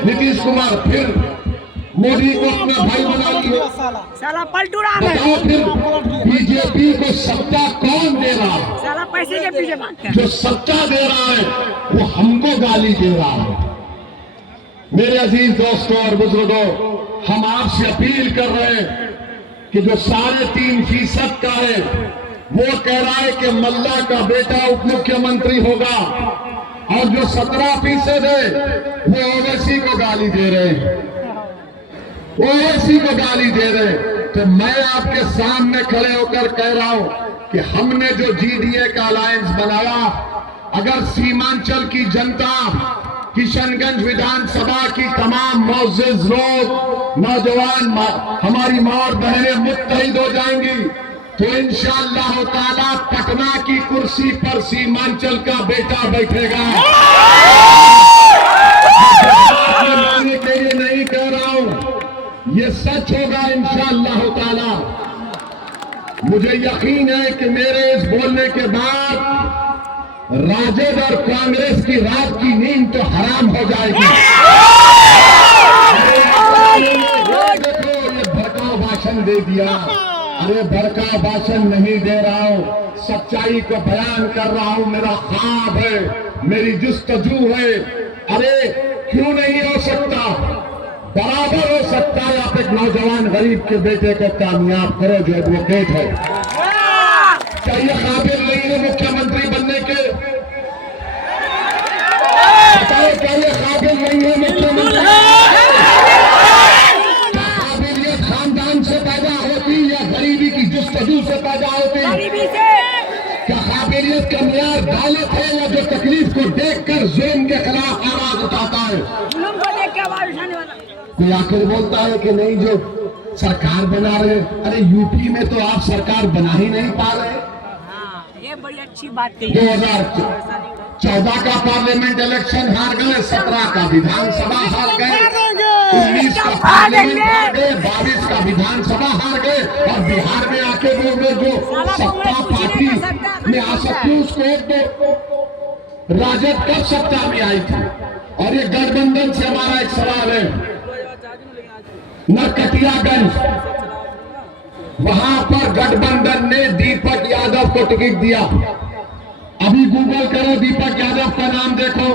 नीतीश कुमार फिर मोदी को अपना भाई बना लिया। साला पलटू राम है। बताओ फिर बीजेपी को सत्ता कौन दे रहा है? साला पैसे के पीछे भागता है। जो सत्ता दे रहा है वो हमको गाली दे रहा है। मेरे अजीज दोस्तों और बुजुर्गों, हम आपसे अपील कर रहे हैं कि जो 3.5% का है वो कह रहा है कि मल्ला का बेटा उप मुख्यमंत्री होगा, और जो 17% है वो ओवैसी को गाली दे रहे हैं, ओवैसी को गाली दे रहे हैं। तो मैं आपके सामने खड़े होकर कह रहा हूं कि हमने जो जीडीए का अलायंस बनाया, अगर सीमांचल की जनता, किशनगंज विधानसभा की तमाम मोअज़्ज़िज़ लोग, नौजवान, हमारी मां और बहनें मुत्तहिद हो जाएंगी तो इंशाअल्लाह ताला पटना की कुर्सी पर सीमांचल का बेटा बैठेगा। मानने के लिए नहीं कह रहा हूं, ये सच होगा इंशाअल्लाह ताला। मुझे यकीन है कि मेरे इस बोलने के बाद राजद और कांग्रेस की रात की नींद तो हराम हो जाएगी। देखो ये भड़काऊ भाषण दे दिया। अरे भड़काऊ भाषण नहीं दे रहा हूं, सच्चाई को बयान कर रहा हूं। मेरा ख्वाब है, मेरी जुस्तजू है। अरे क्यों नहीं हो सकता? बराबर हो सकता है। आप एक नौजवान गरीब के बेटे को कामयाब करो जो एडवोकेट है। क्या ये काबिल नहीं है मुख्यमंत्री बनने के? बताओ, क्या ये काबिल नहीं है मुख्यमंत्री? काबिलियत खानदान से पैदा होती या गरीबी की जुस्तजू से पैदा होती? क्या काबिलियत का मियार दौलत है या जो तकलीफ को देखकर जुल्म के खिलाफ आवाज उठाता है? कोई आखिर बोलता है कि नहीं जो सरकार बना रहे। अरे यूपी में तो आप सरकार बना ही नहीं पा रहे। ये बड़ी अच्छी बात कही। 2014 का पार्लियामेंट इलेक्शन हार गए, 17 का विधानसभा हार गए, 19 का पार्लियामेंट हार गए, 22 का विधानसभा हार गए, और बिहार में आके वो जो सत्ता पार्टी में आ सकती उसको एक दो। राजद कब सत्ता में आई थी? और ये गठबंधन से हमारा एक सवाल है। नरकटियागंज, वहां पर गठबंधन ने दीपक यादव को टिकट दिया। अभी गूगल करो, दीपक यादव का नाम देखो।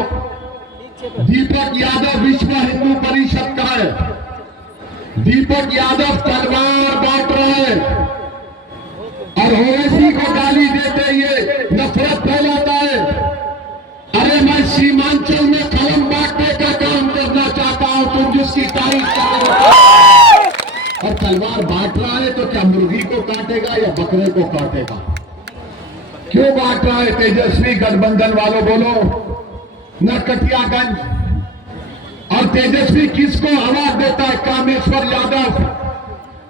दीपक यादव विश्व हिंदू परिषद का है। दीपक यादव तलवार बांट रहा है और ओवैसी को गाली देते ये नफरत फैलाता है। अरे मैं सीमांचल में कलम बांटने का काम करना चाहता हूं, तुम जिसकी तारीफ कर रहे हो। और तलवार बांट रहा है तो क्या मुर्गी को काटेगा या बकरे को काटेगा? क्यों बांट रहा है? तेजस्वी गठबंधन वालों बोलो। नरकटियागंज, और तेजस्वी किसको आवाज देता है? कामेश्वर यादव,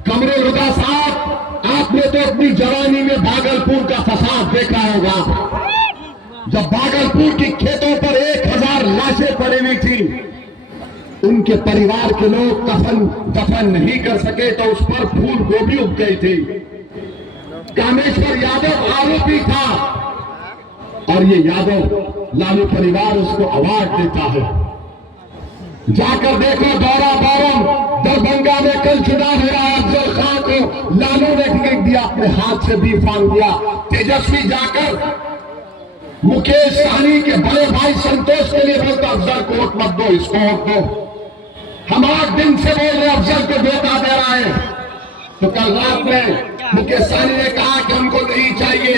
कमरुल साहब। आपने तो अपनी जवानी में भागलपुर का फसाद देखा होगा, जब भागलपुर की खेतों पर 1000 लाशें पड़ी हुई थी। उनके परिवार के लोग दफन नहीं कर सके तो उस पर फूल गोभी उग गई थी। कामेश्वर यादव आरोपी था और ये यादव लालू परिवार उसको अवार्ड देता है। जाकर देखो दौरा बारम, दरभंगा में कल चुनाव हो रहा है। अफजल खान को लालू ने टिकट दिया, अपने हाथ से भी फांग दिया। तेजस्वी जाकर मुकेश सहनी के बड़े भाई संतोष के लिए बोलता, अफजल को वोट मत दो, इसको वोट दो। हम 8 दिन से बोल रहे अफजल को धोखा दे रहा है। तो कल रात में मुकेश सहनी ने कहा कि हमको नहीं चाहिए।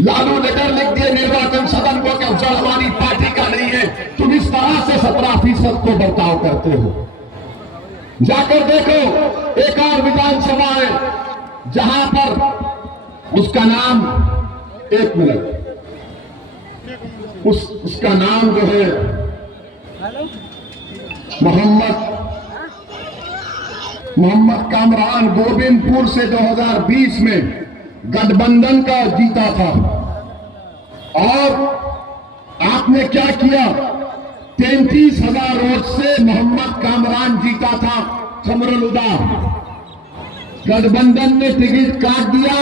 लालू लेटर लिख दिए निर्वाचन सदन को कि अफजल हमारी पार्टी का नहीं है। तुम इस तरह से 17% को बर्ताव करते हो। जाकर देखो, एक और विधानसभा है जहां पर उसका नाम, एक मिनट, उसका नाम जो है मोहम्मद कामरान, गोविंदपुर से 2020 में गठबंधन का जीता था। और आपने क्या किया? 33,000 वोट से मोहम्मद कामरान जीता था। कमरुल गठबंधन ने टिकट काट दिया।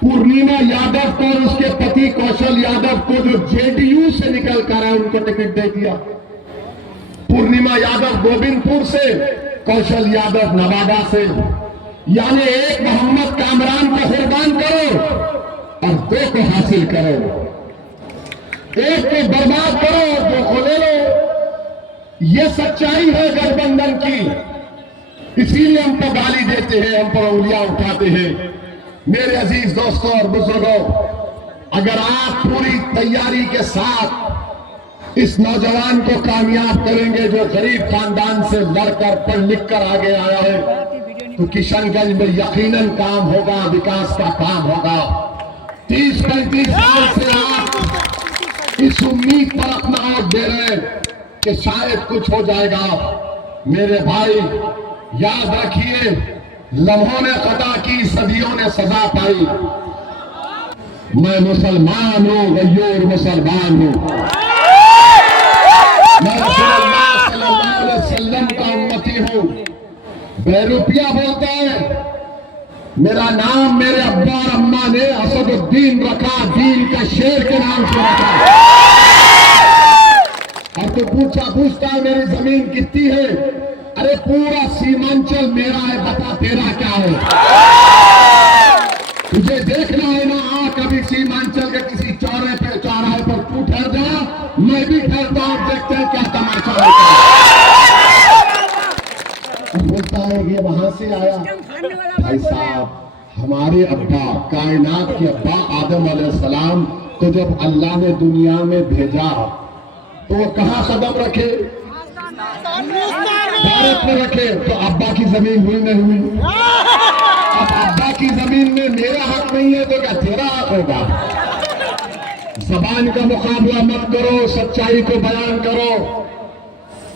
पूर्णिमा यादव को और उसके पति कौशल यादव को, जो जेडीयू से निकल कर आए, उनको टिकट दे दिया। पूर्णिमा यादव गोविंदपुर से, कौशल यादव नवादा से। यानी एक मोहम्मद कामरान को कुर्बान करो और दो को हासिल करो, एक को बर्बाद करो और दो को ले लो। ये सच्चाई है गठबंधन की। इसीलिए हम पर गाली देते हैं, हम पर उंगलियां उठाते हैं। मेरे अजीज दोस्तों और बुजुर्गों, अगर आप पूरी तैयारी के साथ इस नौजवान को कामयाब करेंगे जो गरीब खानदान से लड़कर पढ़ लिख कर आगे आया है, तो किशनगंज में यकीनन काम होगा, विकास का काम होगा। 30-35 साल से आप इस उम्मीद पर अपना वोट दे रहे हैं कि शायद कुछ हो जाएगा। मेरे भाई याद रखिए, लम्हों ने खता की, सदियों ने सजा पाई। मैं मुसलमान हूं, गय्यूर मुसलमान हूं। मैं रसूलुल्लाह सल्लल्लाहु अलैहि वसल्लम का उम्मती हूं। बैरूपिया बोलता है, मेरा नाम मेरे अब्बा और अम्मा ने असदुद्दीन रखा, दीन का शेर के नाम से रखा। और तो पूछता है मेरी जमीन कितनी है? अरे पूरा सीमांचल मेरा है, बता तेरा क्या है? तुझे देखना है ना, आ कभी सीमांचल के किसी चौराहे पर तू ठहर जा, मैं भी ठहरता हूं, देखते हैं क्या तमाशा होता है। बोलता है ये वहां से आया। भाई साहब, हमारे अब्बा, कायनात के अब्बा आदम अलैहिस्सलाम को जब अल्लाह ने दुनिया में भेजा तो वो कहां कदम रखे? भारत में रखे। तो अब्बा की जमीन हुई नहीं हुई? अब अब्बा की जमीन में मेरा हक नहीं है तो क्या तेरा हक होगा? जबान का मुकाबला मत करो, सच्चाई को बयान करो।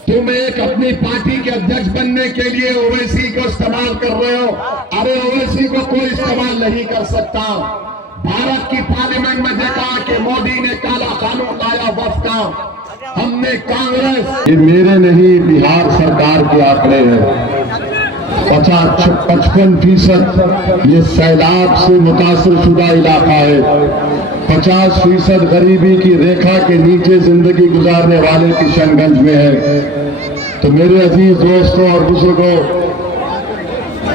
तुम एक अपनी पार्टी के अध्यक्ष बनने के लिए ओवैसी को इस्तेमाल कर रहे हो। अरे ओवैसी को कोई इस्तेमाल नहीं कर सकता। भारत की पार्लियामेंट में देखा कि मोदी ने काला कानून लाया वक्फ का, हमने कांग्रेस, ये मेरे नहीं बिहार सरकार के आंकड़े हैं, 55% ये सैलाब से मुतासर शुदा इलाका है। 50% गरीबी की रेखा के नीचे जिंदगी गुजारने वाले किशनगंज में है। तो मेरे अजीज दोस्तों और बुजुर्गों,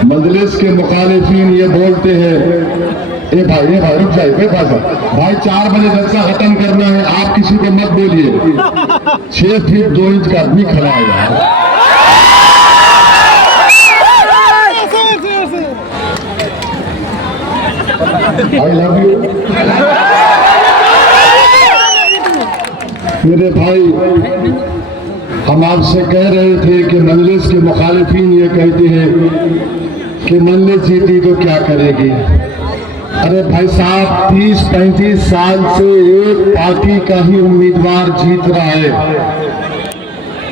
मजलिस के मुखालिफिन ये बोलते हैं, ए भाई रुक जाइए भाई, 4 बजे जलसा खत्म करना है, आप किसी को मत बोलिए। 6 फीट 2 इंच का आदमी खड़ा है यार। I love you. मेरे भाई, हम आपसे कह रहे थे कि मजलिस के मुखालिफिन ये कहते हैं कि मजलिस जीती तो क्या करेगी। अरे भाई साहब, 30-35 साल से एक पार्टी का ही उम्मीदवार जीत रहा है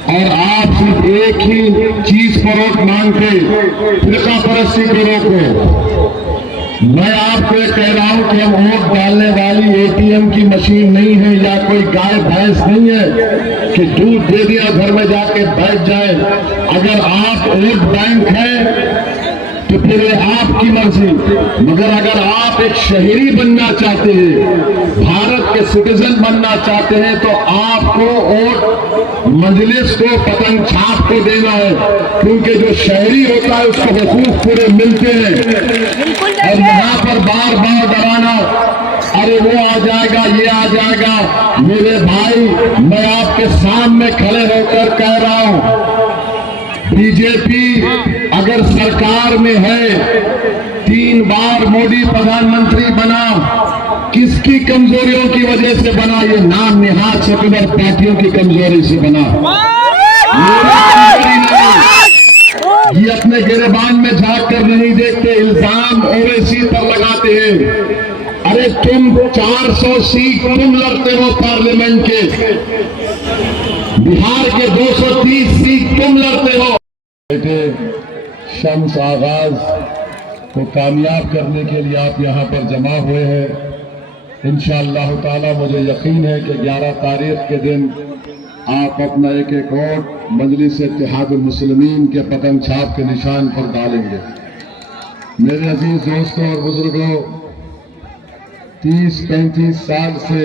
और आप सिर्फ एक ही चीज पर वोट मांगते, फिरका परस्ती को रोको। मैं आपको कह रहा हूं कि हम वोट डालने वाली एटीएम की मशीन नहीं है या कोई गाय भैंस नहीं है कि दूध दे दिया घर में जाके बैठ जाए। अगर आप वोट बैंक है तो फिर आपकी मर्जी, मगर अगर आप एक शहरी बनना चाहते हैं, भारत के सिटीजन बनना चाहते हैं, तो आपको वोट मजलिस को, पतंग छाप को देना है, क्योंकि जो शहरी होता है उसको हुकूक पूरे मिलते हैं। और यहाँ पर बार बार डराना, अरे वो आ जाएगा, ये आ जाएगा। मेरे भाई, मैं आपके सामने खड़े होकर कह रहा हूं, बीजेपी अगर सरकार में है, 3 बार मोदी प्रधानमंत्री बना, किसकी कमजोरियों की वजह से बना? ये नाम निहाद सेकुलर पार्टियों की कमजोरी से बना। ये अपने गिरबान में झांक कर नहीं देखते, इल्जाम ओवैसी पर लगाते हैं। अरे तुम 400 सीट तुम लड़ते हो पार्लियामेंट के, बिहार के 230 सीट तुम लड़ते हो। शम्स आगाज को कामयाब करने के लिए आप यहाँ पर जमा हुए हैं। इंशाअल्लाह ताला मुझे यकीन है कि 11 तारीख के दिन आप अपना एक वोट मजलिस इत्तेहादुल मुस्लिमीन के पतंग छाप के निशान पर डालेंगे। मेरे अजीज दोस्तों और बुजुर्गों, 30-35 साल से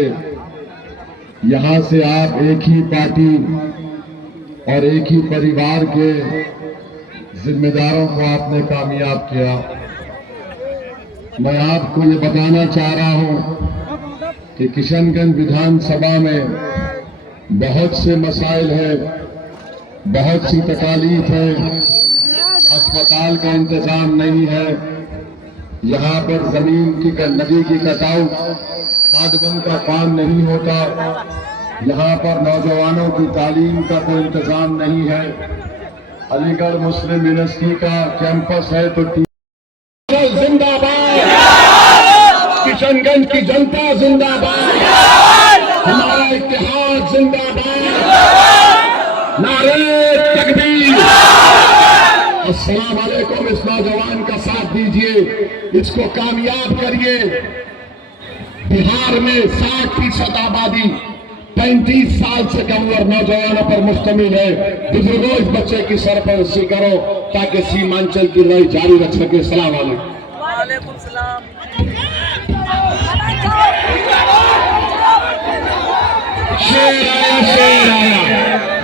यहाँ से आप एक ही पार्टी और एक ही परिवार के जिम्मेदारों को आपने कामयाब किया। मैं आपको ये बताना चाह रहा हूं कि किशनगंज विधानसभा में बहुत से मसाइल है, बहुत सी तकलीफ है, अस्पताल का इंतजाम नहीं है, यहाँ पर जमीन की नदी की कटाव काटवन का काम नहीं होता, यहाँ पर नौजवानों की तालीम का कोई इंतजाम नहीं है। अलीगढ़ मुस्लिम यूनिवर्सिटी का कैंपस है तो जिंदाबाद, किशनगंज की जनता जिंदाबाद, हमारा इतिहास जिंदाबाद, नारे तकबीर। अस्सलाम वालेकुम। इस नौजवान का साथ दीजिए, इसको कामयाब करिए। बिहार में 60% आबादी 35 साल से कम उम्र नौजवानों पर मुश्तमिल है। बुजुर्गों, इस बच्चे की सरपरस्ती करो ताकि सीमांचल की लड़ाई जारी रख सके। सलाम वालेकुम। शेर आया, शेर आया।